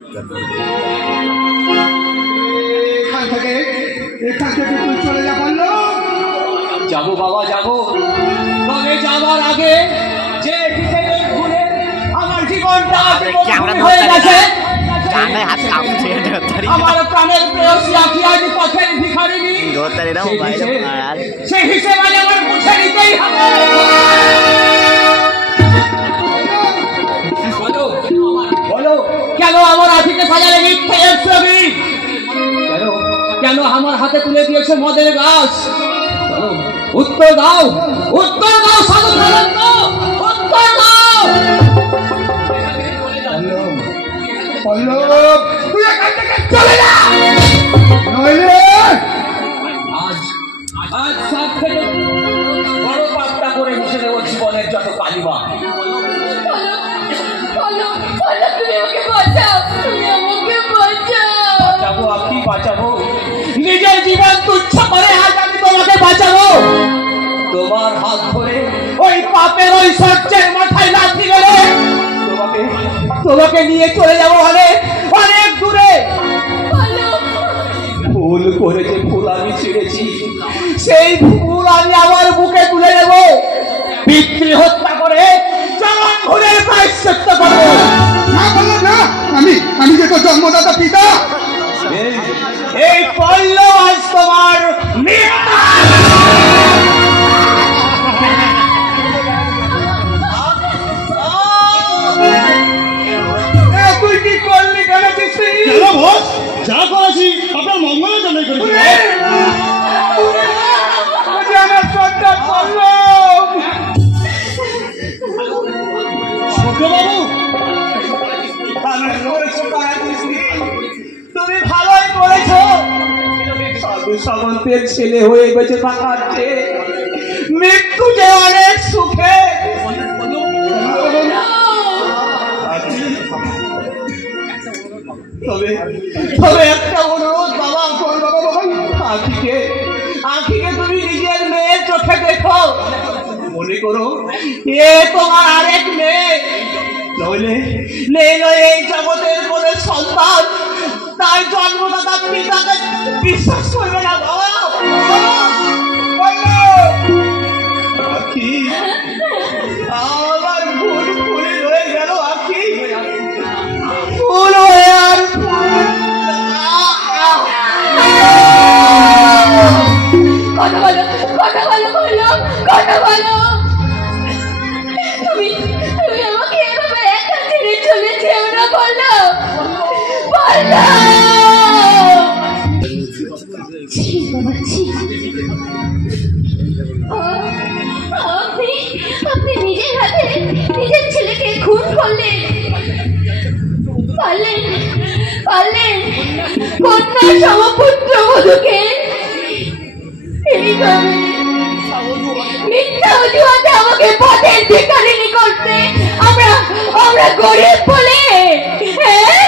এখান থেকে তুই চলে যা বললো। যাবো বাবা যাবো, তবে যাবার আগে যে ভুলে আমার জীবনটা হয়ে গেছে, আমার প্রাণের প্রেয়সী আঁকি আজ পথের ভিখারিনী, সেই হিসেবে আমার বুঝে নিতেই হবে। বলো কেন আমার আঁকিকে সাজালে মিথ্যে ছবি? কেন আমার হাতে তুলে দিয়েছে মদের গাছ? উত্তর দাও, উত্তর দাও সাধু সাধন্ত, উত্তর দাও। পল্লব তুই এখান থেকে চলে যা, নইলে আজ সব থেকে বড় পাপটা করে বসে দেবো জীবনের যত কালিমা। বাঁচাবো আপনি, বাঁচাবো নিজের জীবন তুচ্ছ করে আজ আমি তোমাকে বাঁচাবো। তোমার হাত ধরে ওই পাপের ওই সর্যের মাথায় লাথি গেলে তোমাকে নিয়ে চলে যাবো অনেক অনেক দূরে। ভুল করেছে, ফুল আমি ছিঁড়েছি, সেই ফুল আমি আমার বুকে তুলে নেব, পিতৃ হত্যা করে চরণ ঘুরে প্রায়শ্চিত্ত করবো। না বললো না, আমি যে তোর জন্মদাতা পিতা। এই পল্ল আজ তোমার মৃত্যু। তুই কি করলি? কেন যা করেছি আপনার মঙ্গলের জন্য করেছি। আমার সন্তান পল্ল। ছোট বাবু তুমি ভালোই করেছো, সাধু সামন্তের ছেলে হয়ে বেঁচে থাকার চেয়ে মৃত্যু যে অনেক সুখে। তবে একটা অনুরোধ বাবা, আঁখিকে তুমি নিজের মেয়ের চোখে দেখো, মনে করো এ তোমার আরেক মেয়ে, নইলে এই জগতের কোন সন্তান তার জন্মদাতা পিতাকে বিশ্বাস করবে না বাবা। আঁখি আমার ভুল ভুলে রয়ে গেল, আঁখি ভুল হয়ে আর কথা বলো, কথা বলো, বললাম কথা বলো। তুমি আমাকে এভাবে একা ছেড়ে চলে যেও না, বলো বলো। আপনি নিজের হাতে নিজের ছেলেকে খুন করলেন, পারলেন কন্যা সমপুত্র বধূকে এইভাবে মিথ্যা অজুহাতে আমাকে পথের ভিখারিনী করতে। আমরা গরিব বলে, হ্যাঁ